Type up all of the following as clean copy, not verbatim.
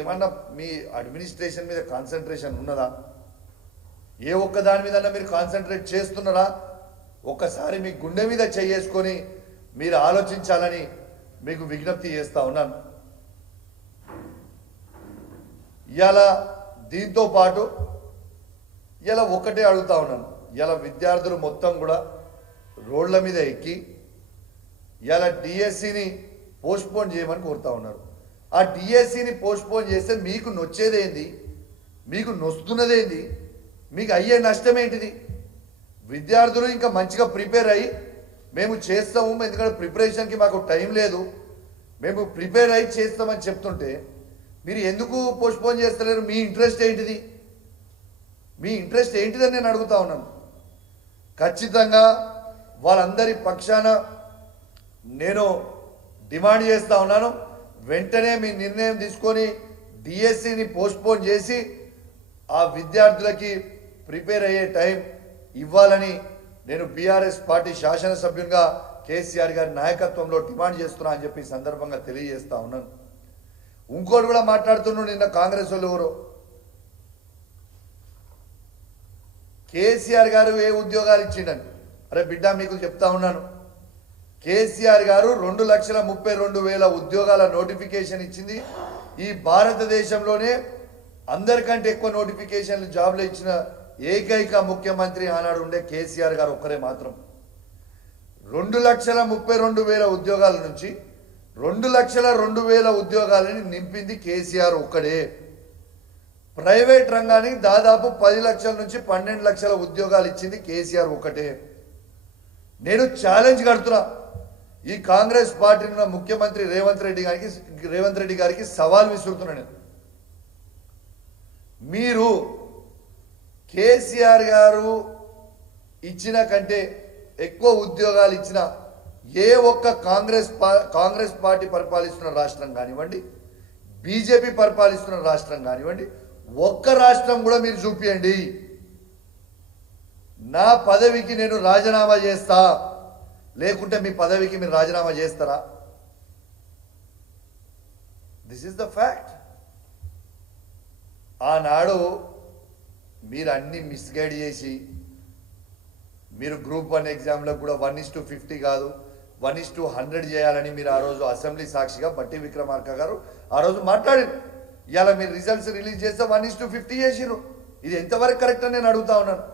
ఏమన్నా మీ అడ్మినిస్ట్రేషన్ మీద కాన్సన్ట్రేషన్ ఉన్నదా? ఏ ఒక్క దాని మీద మీరు కాన్సన్ట్రేట్ చేస్తున్నారా? ఒక్కసారి మీ గుండె మీద చేసుకొని మీరు ఆలోచించాలని మీకు విజ్ఞప్తి చేస్తా ఉన్నాను. ఇలా దీంతో పాటు ఇలా ఒకటే అడుగుతా ఉన్నాను. ఇలా విద్యార్థులు మొత్తం కూడా రోడ్ల మీద ఎక్కి ఇలా డిఎస్సిని పోస్ట్పోన్ చేయమని కోరుతా ఉన్నారు. ఆ డిఎస్సిని పోస్ట్పోన్ చేస్తే మీకు నొచ్చేదేంది? మీకు నొస్తున్నదేంది? మీకు అయ్యే నష్టం ఏంటిది? విద్యార్థులు ఇంకా మంచిగా ప్రిపేర్ అయ్యి మేము చేస్తాము, ఎందుకంటే ప్రిపరేషన్కి మాకు టైం లేదు, మేము ప్రిపేర్ అయ్యి చేస్తామని చెప్తుంటే మీరు ఎందుకు పోస్ట్పోన్ చేస్తలేరు? మీ ఇంట్రెస్ట్ ఏంటిది? మీ ఇంట్రెస్ట్ ఏంటిదని నేను అడుగుతా ఉన్నాను. ఖచ్చితంగా వాళ్ళందరి పక్షాన నేను డిమాండ్ చేస్తూ ఉన్నాను. వెంటనే మీ నిర్ణయం తీసుకొని డిఎస్సిని పోస్ట్పోన్ చేసి ఆ విద్యార్థులకి ప్రిపేర్ అయ్యే టైం ఇవ్వాలని నేను బీఆర్ఎస్ పార్టీ శాసనసభ్యునిగా కేసీఆర్ గారి నాయకత్వంలో డిమాండ్ చేస్తున్నా అని చెప్పి సందర్భంగా తెలియజేస్తా ఉన్నాను. ఇంకోటి కూడా మాట్లాడుతున్నాను. నిన్న కాంగ్రెస్ వాళ్ళు ఎవరో కేసీఆర్ గారు ఏ ఉద్యోగాలు ఇచ్చిండని. అరే బిడ్డ, మీకు చెప్తా ఉన్నాను, కేసీఆర్ గారు 2,32,000 ఉద్యోగాల నోటిఫికేషన్ ఇచ్చింది. ఈ భారతదేశంలోనే అందరికంటే ఎక్కువ నోటిఫికేషన్లు జాబ్లు ఇచ్చిన ఏకైక ముఖ్యమంత్రి ఆనాడు ఉండే కేసీఆర్ గారు ఒక్కరే మాత్రం. 2,32,000 ఉద్యోగాల నుంచి 2,02,000 ఉద్యోగాలని నింపింది కేసీఆర్ ఒక్కడే. ప్రైవేట్ రంగానికి దాదాపు 10 లక్షల నుంచి 12 లక్షల ఉద్యోగాలు ఇచ్చింది కేసీఆర్ ఒక్కటే. నేను ఛాలెంజ్ కడుతున్నా ఈ కాంగ్రెస్ పార్టీ ఉన్న ముఖ్యమంత్రి రేవంత్ రెడ్డి గారికి సవాల్ విసురుతున్నాను. మీరు కేసీఆర్ గారు ఇచ్చిన కంటే ఎక్కువ ఉద్యోగాలు ఇచ్చిన ఏ ఒక్క కాంగ్రెస్ పార్టీ పరిపాలిస్తున్న రాష్ట్రం కానివ్వండి, బీజేపీ పరిపాలిస్తున్న రాష్ట్రం కానివ్వండి, ఒక్క రాష్ట్రం కూడా మీరు చూపియండి. నా పదవికి నేను రాజీనామా చేస్తా, లేకుంటే మీ పదవికి మీరు రాజీనామా చేస్తారా? This is the fact. ఆనాడు మీరు అన్ని మిస్గైడ్ చేసి మీరు గ్రూప్ 1 ఎగ్జామ్లో కూడా 1:50 కాదు 1:100 చేయాలని మీరు ఆ రోజు అసెంబ్లీ సాక్షిగా బట్టి విక్రమార్క గారు ఆ రోజు మాట్లాడారు. ఇవాళ మీరు రిజల్ట్స్ రిలీజ్ చేస్తే 1:50 చేసిరు. ఇది ఎంతవరకు కరెక్ట్ అని నేను అడుగుతా ఉన్నాను.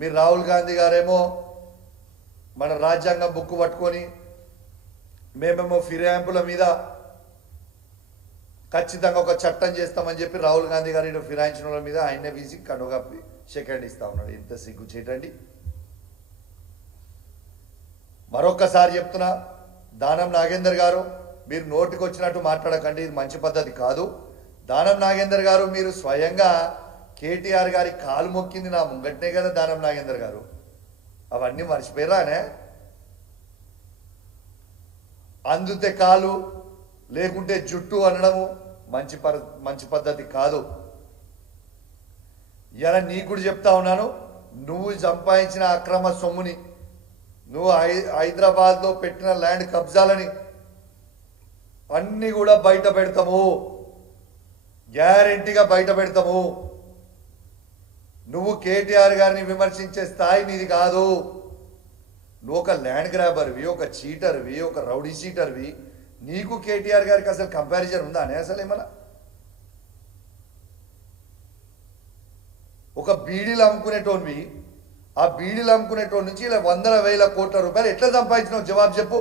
మీరు రాహుల్ గాంధీ గారేమో మన రాజ్యాంగం బుక్ పట్టుకొని మేమేమో ఫిరాయింపుల మీద ఖచ్చితంగా ఒక చట్టం చేస్తామని చెప్పి రాహుల్ గాంధీ గారి ఫిరాయించిన వాళ్ళ మీద ఆయనే వీసి కనుగప్పి సెకండ్ ఇస్తా ఉన్నాడు. ఇంత సిగ్గు చేయటండి. మరొక్కసారి చెప్తున్నా, దానం నాగేందర్ గారు, మీరు నోటికి వచ్చినట్టు మాట్లాడకండి, ఇది మంచి పద్ధతి కాదు. దానం నాగేందర్ గారు, మీరు స్వయంగా కేటీఆర్ గారి కాలు మొక్కింది నా ముంగట్నే కదా దానం నాగేందర్ గారు. అవన్నీ మర్చిపోయారానే? అందుతే కాలు లేకుంటే జుట్టు అనడము మంచి పద్ధతి కాదు. ఇలా నీకు కూడా చెప్తా ఉన్నాను, నువ్వు సంపాదించిన అక్రమ సొమ్ముని, నువ్వు హైదరాబాద్లో పెట్టిన ల్యాండ్ కబ్జాలని అన్నీ కూడా బయట పెడతాము, గ్యారెంటీగా బయట పెడతాము. నువ్వు కేటీఆర్ గారిని విమర్శించే స్థాయి నీది కాదు. నువ్వు ఒక ల్యాండ్ గ్రాబర్వి, ఒక చీటర్వి, ఒక రౌడీ చీటర్వి. నీకు కేటీఆర్ గారికి అసలు కంపారిజన్ ఉందా అనే? అసలు ఏమన్నా ఒక బీడీలు అమ్ముకునేటోన్వి, ఆ బీడీలు అమ్ముకునేటోన్ నుంచి ఇలా 100,000 కోట్ల రూపాయలు ఎట్లా సంపాదించినావు? జవాబు చెప్పు.